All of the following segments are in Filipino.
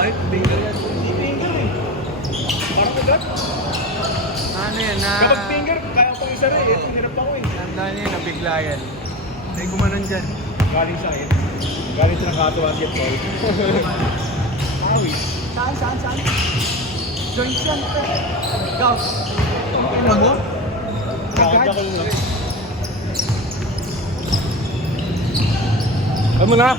Kahit finger yan. Hindi finger eh. Parang ugat. Ano yan na... Kapag finger, kaya ko isa rin. Ito, hirap ako eh. Tandaan niya, nabigla yan. May gumanon dyan. Galing sa akin. Galing sa nakatawa basketball. Awis. Saan? Joints yan. Ikaw. Ano mo? Kakanta ko na. Ano na?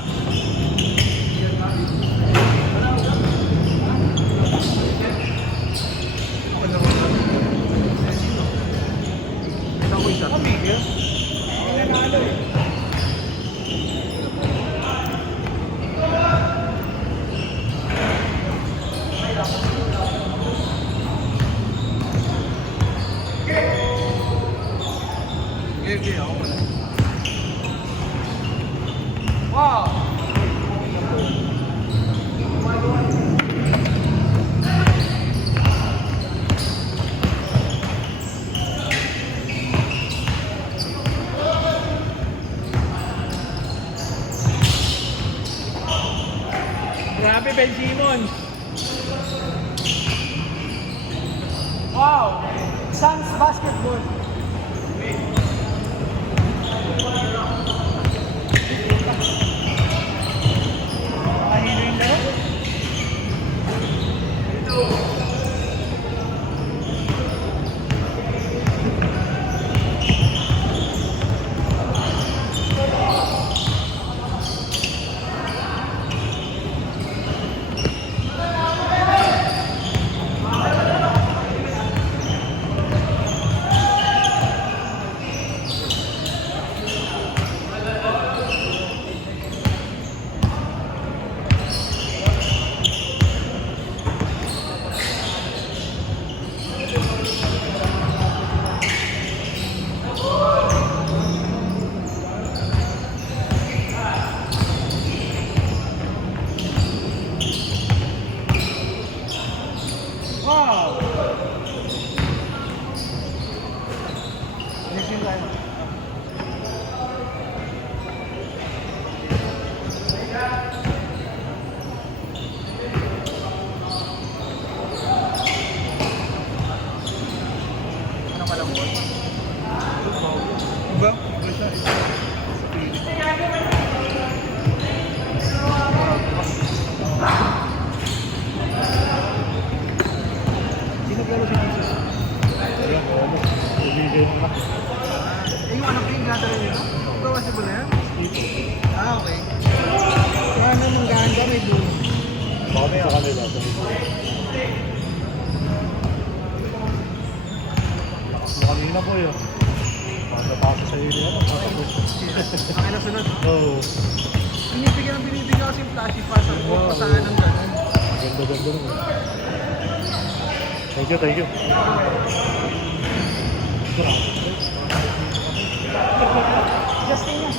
Ako isa. Amiga. Hindi na nalo eh. Okay, ako pala. Wow! Grabe, Ben Simmons. Wow! Suns basketball. Mahilo yung laro. Wow! Next yung tayo. Ano ka lang po? Ba? Sino pero si Jesus? Ayan, ano? Ibigay mo na. Yung anak ko yung gata rin yun? Possible na yan? Okay. Paano nang ganda may doon? Baka may sa kanila. Kanina po yun. Pagkatapos sa iyo yan. Ang ina sunod. Oo. Binibigyan kasi yung flashy pass ang pupuntahan ng gano'n. Ganda rin. Thank you. Justin yan.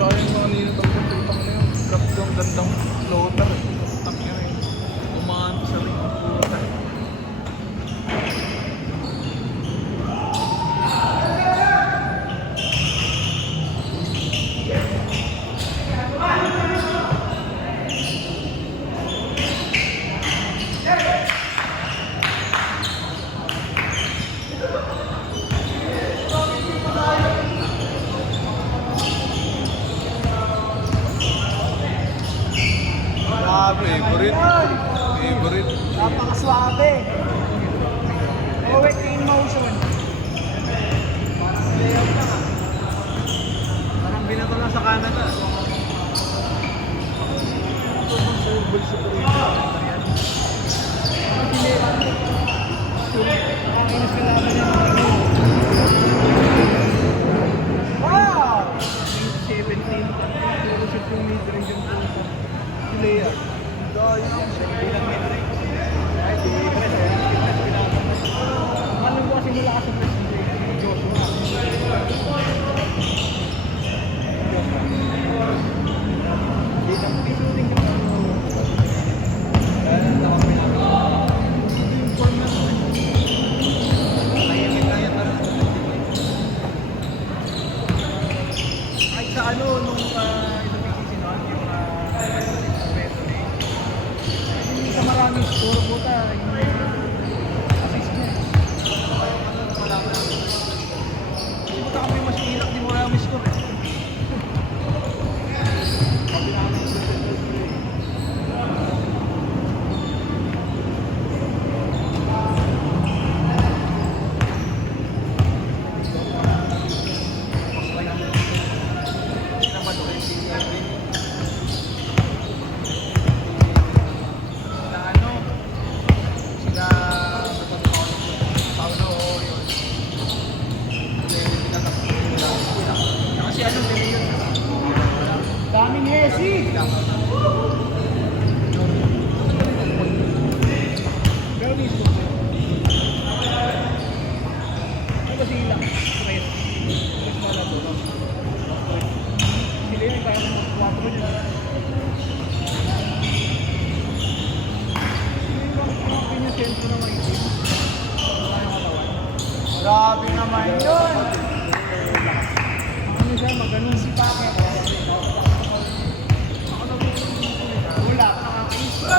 Sayang mga kanina itong pagpapang na yun. Drop yung gandang floater. Tak nyo eh. Umahan sa ring ang puta. Favorite. Napakaswabe. Always in motion. Layout na nga. Parang binato lang sa Canada. Ito bang surbol sa Korea? Hindi. Nakakainis ka naman yan. Wow! 17. Pero siya yung mid-range yung puso. Si Lea. Dayang siya. Bilang mid-range. Ay, di press eh. Fitness pinakamas. Alam mo kasi nila kasi press ni Joshua. Hindi na shooting ka. Puro puta. Assist niya. Kasi puta kami mas inak, di mo kaya miscore eh. Daming hesi! Pero dito. Ano ba sila? Tres. Tres mo na to. Sila yun, kaya ng 4 nyo. Sino yung sentro na may itim? Grabe naman yun! Ano siya? Maganon si Paket. Wala ka nakakita.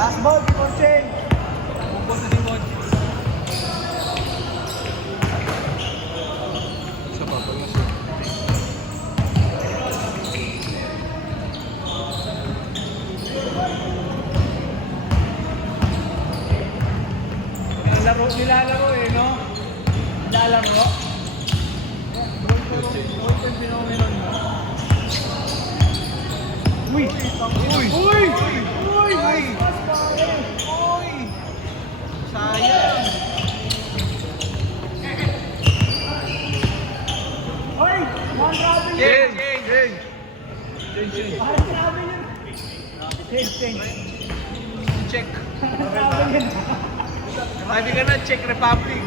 Last ball, Concheng! Bukod na din, Concheng. Isa pa, pag nasa. Nilalaro eh, no? Nilalaro? Broken phenomenon mo. Uy! Uy! Uy! Uy! Uy! Uy! Sayang! Uy! One travel yun! One travel yun! Check! Travel yun! Sabi ka na, Czech Republic!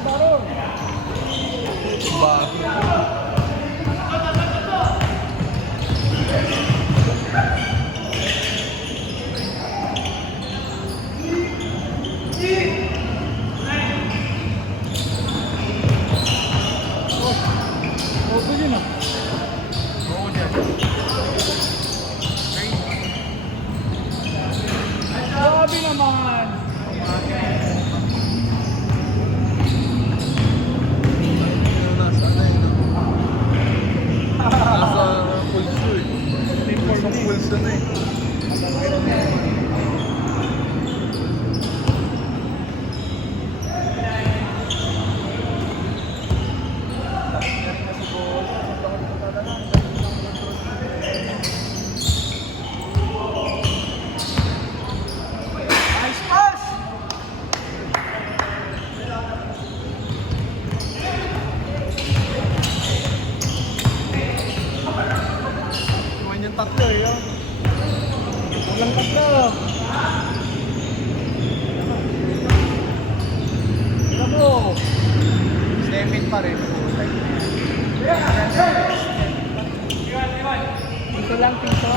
Baru. Grabe naman. Wilson eh. Nice pass! Kumain yung tatlo eh. Walang tatlo. Ito mo. Seven pa rin. Ito lang, Tito.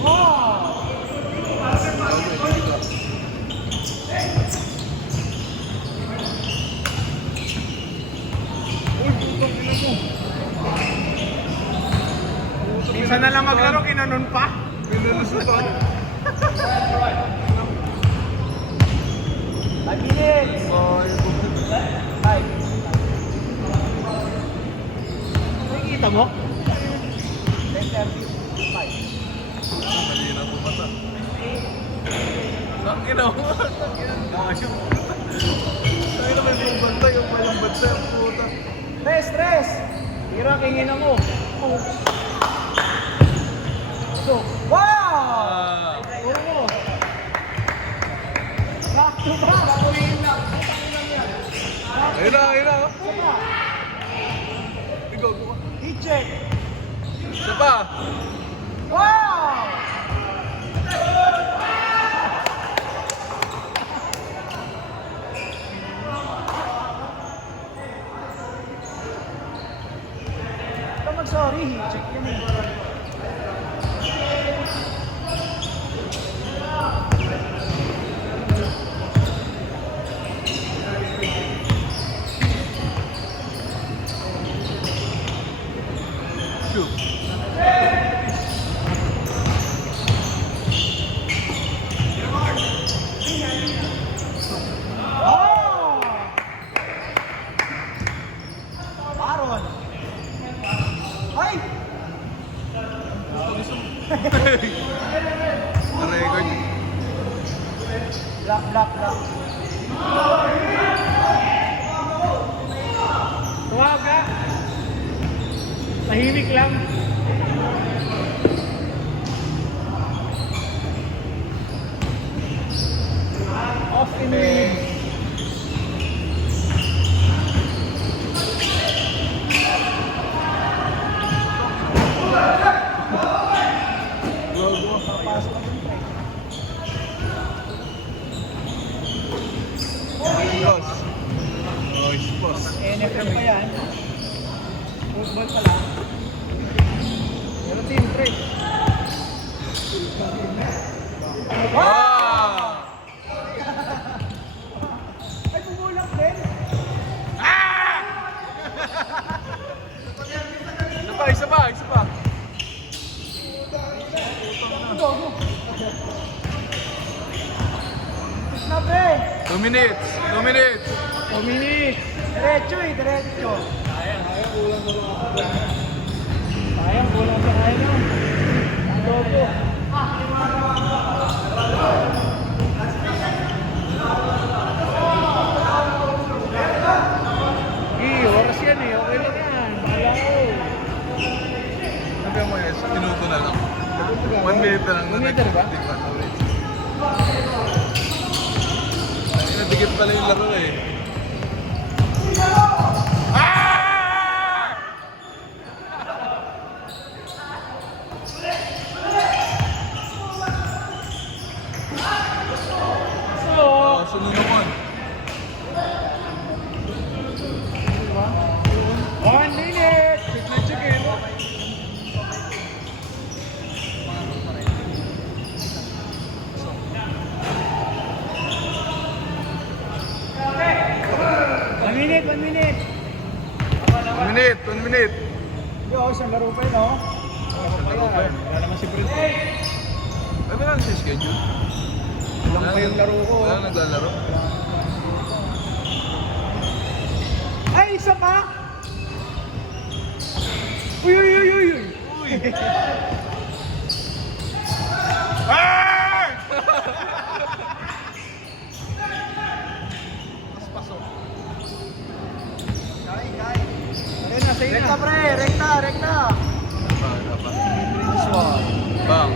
Wow! Minsan na lang maglaro, kinanon pa. Pinulusot. 5 minutes. Nakikita mo? Ina mo. Ay naman yung bantay, yung palang bantay, ang puta. Tres! Tira, kingin mo. Oh. So, wow! Puro mo. Back to back, bakuhin lang. Ayun na. Sapa. Ikaw, buka. I-check. Isa pa. Wow! Ito mag-sorry, check yun eh. Shoot. Oh! Baron! Ay! Na-record. Black. Tuwag ka! Tahimik lang. Off in the lead. Papasok ang pre. Boss. Nice, boss. NFL pa yan. Football pa lang. Pero team pre. Wow! Ay, bumulak din. Isa pa. Gogo. Na pre. 2 minutes. 2 minutes. Diretso. Sayang, kulang sa kaya na. Gogo. Oras yan eh. Okay lang yan. Bahala ko. Sabi mo yes, minuto na lang. 1 minute na lang. 1 minute ba? Ay, nabigit pala yung laro eh. Sunod naman. 1 minute. Chicken. One minute. 1 minute. Yo, isang laro pa yun, oh. Laro pa yun. Wala naman si Brent. Ano lang siya schedule? Lang pa yung laro ko. Wala naglalaro. Ay, isa pa! Uy! Pasok. Rekta, pre! Rekta! Dapat. Bang.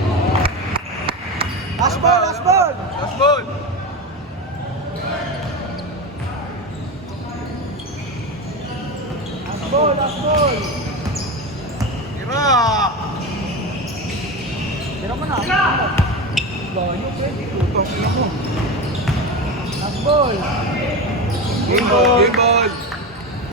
Last ball! Last ball. Last ball! Tira. Tira mo na. Banyo, pre. Utang na mo. Last ball! Game ball.